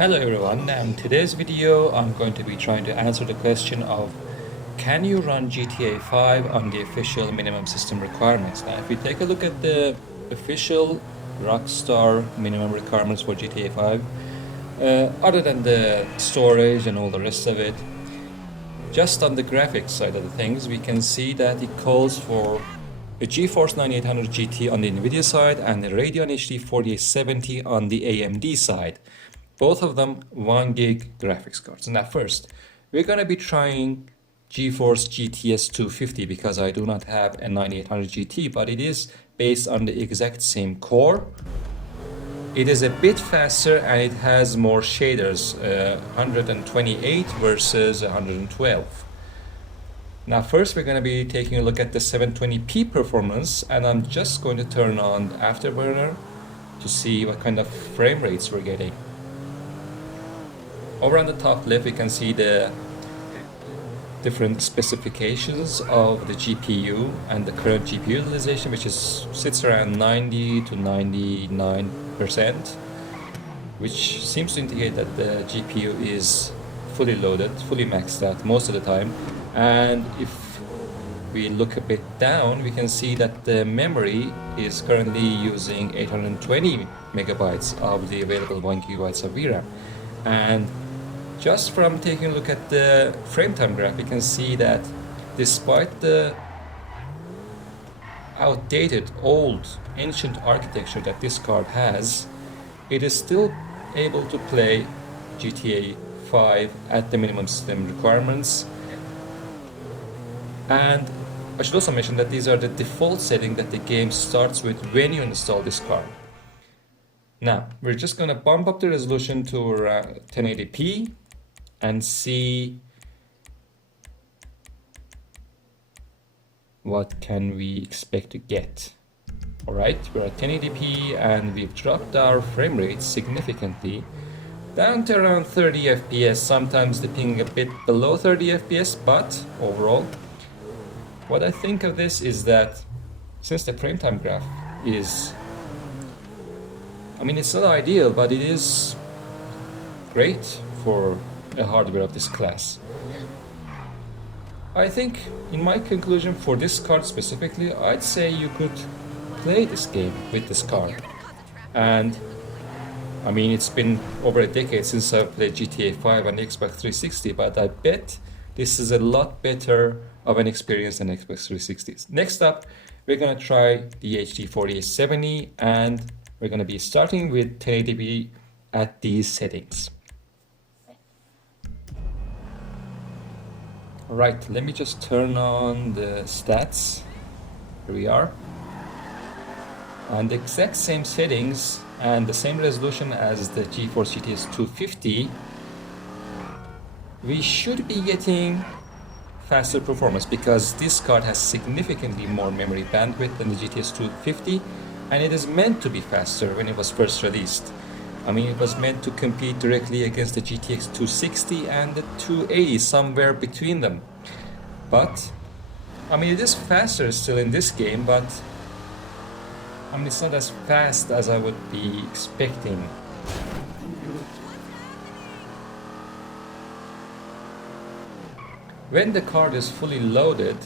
Hello everyone, and in today's video I'm going to be trying to answer the question of can you run GTA 5 on the official minimum system requirements? Now if we take a look at the official Rockstar minimum requirements for GTA 5, other than the storage and all the rest of it, just on the graphics side of the things we can see that it calls for a GeForce 9800 GT on the Nvidia side and a Radeon HD 4870 on the AMD side. Both of them 1 gig graphics cards. Now first, we're going to be trying GeForce GTS 250 because I do not have a 9800 GT, but it is based on the exact same core. It is a bit faster and it has more shaders, 128 versus 112. Now first we're going to be taking a look at the 720p performance, and I'm just going to turn on Afterburner to see what kind of frame rates we're getting. Over on the top left, we can see the different specifications of the GPU and the current GPU utilization, which sits around 90 to 99%, which seems to indicate that the GPU is fully loaded, fully maxed out most of the time. And if we look a bit down, we can see that the memory is currently using 820 megabytes of the available 1 gigabytes of VRAM. And just from taking a look at the frame time graph, we can see that despite the outdated, old, ancient architecture that this card has, it is still able to play GTA 5 at the minimum system requirements. And I should also mention that these are the default settings that the game starts with when you install this card. Now, we're just going to bump up the resolution to 1080p and see what can we expect to get. Alright, we're at 1080p and we've dropped our frame rate significantly down to around 30 FPS, sometimes dipping a bit below 30 FPS, but overall, what I think of this is that since the frame time graph is, it's not ideal, but it is great for a hardware of this class. I think, in my conclusion for this card specifically, I'd say you could play this game with this card. And it's been over a decade since I've played GTA 5 on the Xbox 360, but I bet this is a lot better of an experience than Xbox 360. Next up, we're going to try the HD 4870, and we're going to be starting with 1080p at these settings. Alright, let me just turn on the stats. Here we are. On the exact same settings and the same resolution as the GeForce GTS 250, we should be getting faster performance because this card has significantly more memory bandwidth than the GTS 250, and it is meant to be faster when it was first released. It was meant to compete directly against the GTX 260 and the 280, somewhere between them. But, it is faster still in this game, but it's not as fast as I would be expecting. When the card is fully loaded,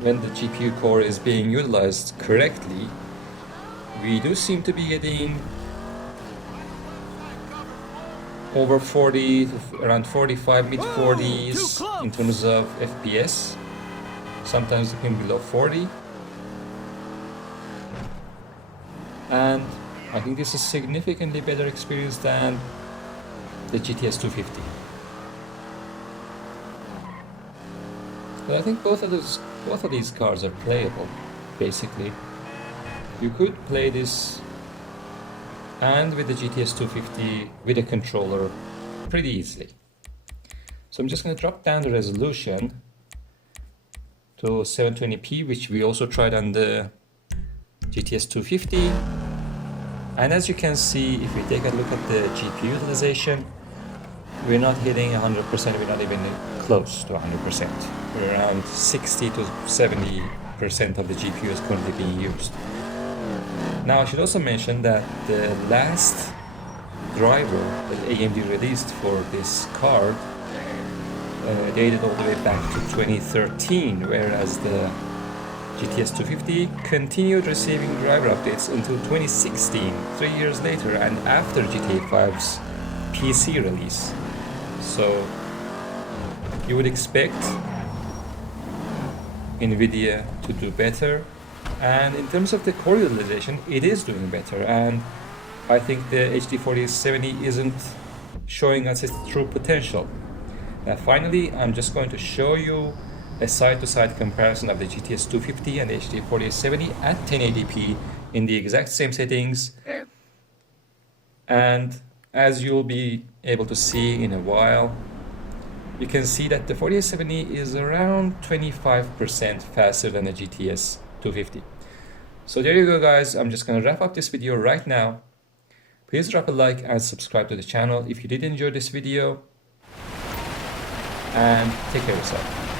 when the GPU core is being utilized correctly, we do seem to be getting over 40, around 45, mid-40s in terms of FPS, sometimes dipping below 40. And I think this is a significantly better experience than the GTS 250. But I think both of these cards are playable, basically. You could play this and with the GTS 250 with a controller pretty easily. So I'm just going to drop down the resolution to 720p, which we also tried on the GTS 250. And as you can see, if we take a look at the GPU utilization, we're not hitting 100%, we're not even close to 100%. We're around 60 to 70% of the GPU is currently being used. Now I should also mention that the last driver that AMD released for this card dated all the way back to 2013, whereas the GTS 250 continued receiving driver updates until 2016, 3 years later, and after GTA 5's PC release. So you would expect NVIDIA to do better, and in terms of the core utilization, it is doing better, and I think the HD 4070 isn't showing us its true potential. Now finally, I'm just going to show you a side-to-side comparison of the GTS 250 and HD 4070 at 1080p in the exact same settings, and as you'll be able to see in a while, you can see that the 4070 is around 25% faster than the GTS 250. So there you go, guys. I'm just going to wrap up this video right now. Please drop a like and subscribe to the channel if you did enjoy this video, and take care of yourself.